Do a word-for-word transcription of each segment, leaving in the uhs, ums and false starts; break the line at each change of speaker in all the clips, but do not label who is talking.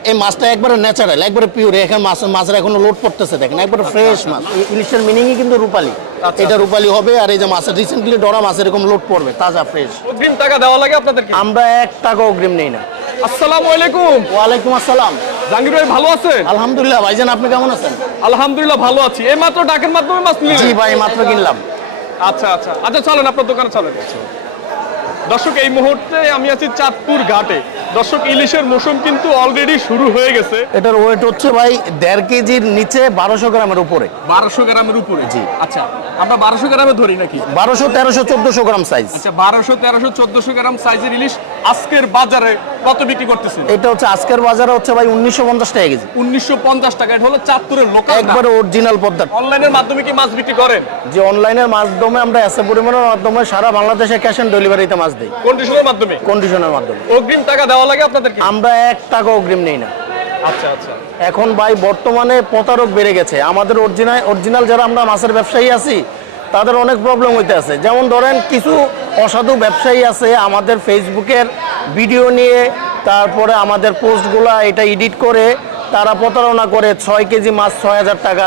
এই মাছটা একবারে ন্যাচারাল, একবারে পিওর। এখানে মাছ মাছের এখনো লোড পড়তেছে, দেখেন একবারে ফ্রেশ মাছ। ইলিশের মিনিংই কিন্তু রূপালী, এটা রূপালী হবে। আর এই যে মাছের রিসেন্টলি ধরা মাছ এরকম লোড পড়বে, তাজা ফ্রেশ।
অগ্রিম টাকা দেওয়া লাগে আপনাদেরকে?
আমরা এক টাকা অগ্রিম নেই না।
আসসালামু আলাইকুম।
ওয়ালাইকুম আসসালাম।
জাহাঙ্গীর ভাই ভালো আছেন?
আলহামদুলিল্লাহ ভাইজান, আপনি কেমন আছেন?
আলহামদুলিল্লাহ ভালো আছি। এই মাত্র ডাকের মাধ্যমে মাছ নিলেন?
জি ভাই, মাত্র কিনলাম।
আচ্ছা আচ্ছা আচ্ছা, চলেন আপনার দোকানে চলেন। দর্শক, এই মুহূর্তে আমি আছি চাঁদপুর ঘাটে। দর্শক, ইলিশের মৌসুম কিন্তু অলরেডি শুরু হয়ে গেছে।
এটার ওয়েট হচ্ছে ভাই দেড় কেজির নিচে, বারোশো গ্রামের উপরে।
বারোশো গ্রামের উপরে?
জি।
আচ্ছা, আমরা বারোশো গ্রামে ধরি নাকি?
বারোশো তেরোশো চোদ্দশো গ্রাম সাইজ।
আচ্ছা, বারোশো তেরোশো চোদ্দশো গ্রাম সাইজের ইলিশ আজকের বাজারে কত বিক্রি করতেছেন?
এটা হচ্ছে আজকের বাজারে হচ্ছে ভাই উনিশশো পঞ্চাশ টাকা কেজি।
উনিশশো পঞ্চাশ টাকা। এটা হলো চাঁদপুরের লোকাল,
একবারে অরিজিনাল পদ্মা।
অনলাইনের মাধ্যমে কি মাছ বিক্রি করেন?
যে অনলাইনের মাধ্যমে আমরা এসে পরিমাণের মাধ্যমে সারা বাংলাদেশে ক্যাশ অন ডেলিভারিতে মাছ দিই।
কন্ডিশনের মাধ্যমে?
কন্ডিশনের মাধ্যমে।
অগ্রিম টাকা দেওয়া লাগে আপনাদেরকে?
আমরা এক টাকা অগ্রিম নেই না।
আচ্ছা আচ্ছা।
এখন ভাই বর্তমানে প্রতারক বেড়ে গেছে। আমাদের অরিজিনাল অরিজিনাল যারা আমরা মাছের ব্যবসায়ী আছি তাদের অনেক প্রবলেম হইতে আছে। যেমন ধরেন কিছু অসাধু ব্যবসায়ী আছে আমাদের ফেসবুকের ভিডিও নিয়ে, তারপরে আমাদের পোস্টগুলা এটা এডিট করে তারা প্রতারণা করে। ছয় কেজি মাছ ছয় হাজার টাকা,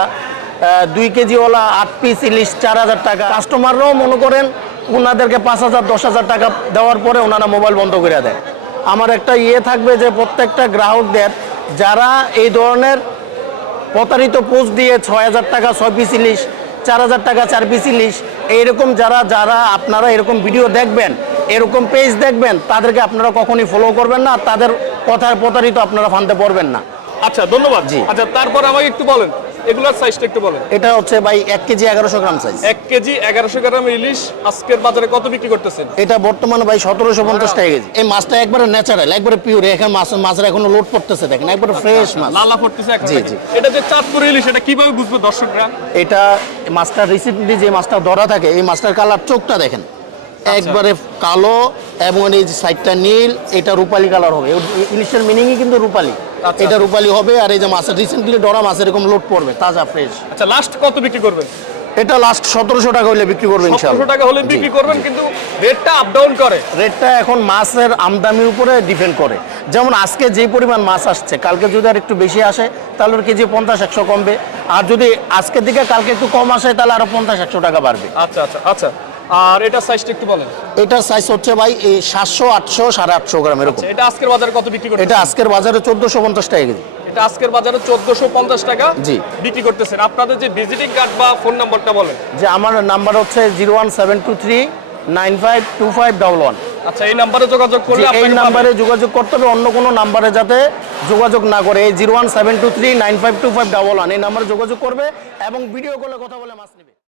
দুই কেজিওয়ালা আট পিস ইলিশ চার হাজার টাকা। কাস্টমাররাও মনে করেন ওনাদেরকে পাঁচ হাজার দশ হাজার টাকা দেওয়ার পরে ওনারা মোবাইল বন্ধ করে দেয়। আমার একটা ইয়ে থাকবে যে প্রত্যেকটা গ্রাহকদের যারা এই ধরনের প্রতারিত পোস্ট দিয়ে ছয় হাজার টাকা ছয় পিস ইলিশ, চার হাজার টাকা চার পিস ইলিশ, এইরকম যারা যারা আপনারা এরকম ভিডিও দেখবেন, এরকম পেজ দেখবেন, তাদেরকে আপনারা কখনই ফলো করবেন না। তাদের কথায় প্রতারিত আপনারা ফানতে পারবেন না।
আচ্ছা, ধন্যবাদ।
জি।
আচ্ছা, তারপর আমাকে একটু বলেন এগুলোর সাইজটা একটু বলেন।
এটা হচ্ছে ভাই এক কেজি এগারোশো গ্রাম সাইজ।
এক কেজি এগারোশো গ্রাম ইলিশ আজকের বাজারে কত বিক্রি করতেছেন?
এটা বর্তমানে ভাই সতেরোশো পঞ্চাশ টাকা কেজি। এই মাছটা একবারে ন্যাচারাল, একবারে পিওর। এখানে মাছ মাছের এখনো লোড পড়তেছে, দেখেন একবারে ফ্রেশ মাছ।
লালা পড়তেছে একটা।
জি জি।
এটা যে চাঁদপুর ইলিশ, এটা কিভাবে বুঝবে দর্শকরা?
এটা মাছটা রিসেন্টলি যে মাছটা ধরা থাকে এই মাছটার কালার চোখটা দেখেন একবারে কালো, এবং এই যে সাইডটা নীল, এটা রূপালী কালার হবে। ইলিশের মিনিংই কিন্তু রূপালী, এটা রূপালী হবে। আর এই যে মাছের রিসেন্টলি ধরা মাছ এরকম লোড পড়বে, তাজা ফ্রেশ।
আচ্ছা, লাস্ট কত বিক্রি করবেন?
এটা লাস্ট সতেরোশো টাকা হলে বিক্রি করবেন ইনশাআল্লাহ।
সতেরোশো টাকা হলে বিক্রি করবেন, কিন্তু রেটটা আপ ডাউন করে।
রেটটা এখন মাছের আমদানির উপরে ডিপেন্ড করে। যেমন আজকে যে পরিমাণ মাছ আসছে, কালকে যদি আর একটু বেশি আসে তাহলে ওর কেজি পঞ্চাশ একশো কমবে। আর যদি আজকের দিকে কালকে একটু কম আসে তাহলে আরো পঞ্চাশ একশো টাকা বাড়বে।
আচ্ছা আচ্ছা আচ্ছা। আর এটা সাইজটা একটু বলেন।
এটার সাইজ হচ্ছে ভাই এই সাতশো আটশো সাড়ে আটশো গ্রাম এরকম।
এটা আজকের বাজারে কত বিক্রি করতেছেন?
এটা আজকের বাজারে চোদ্দশো পঞ্চাশ টাকা কেজি।
এটা আজকের বাজারে চোদ্দশো পঞ্চাশ টাকা
জি
বিক্রি করতেছেন। আপনাদের যে ভিজিটিং কার্ড বা ফোন নাম্বারটা বলেন।
যে আমার নাম্বার হচ্ছে zero one seven two three nine five two five double one.
আচ্ছা, এই নাম্বারে যোগাযোগ করলে
এই নাম্বারে যোগাযোগ করতে হবে, অন্য কোনো নাম্বারে যাতে যোগাযোগ না করে। এই zero one seven two three nine five two five double one এই নাম্বারে যোগাযোগ করবে এবং ভিডিও কলে কথা বলে মাছ নেবে।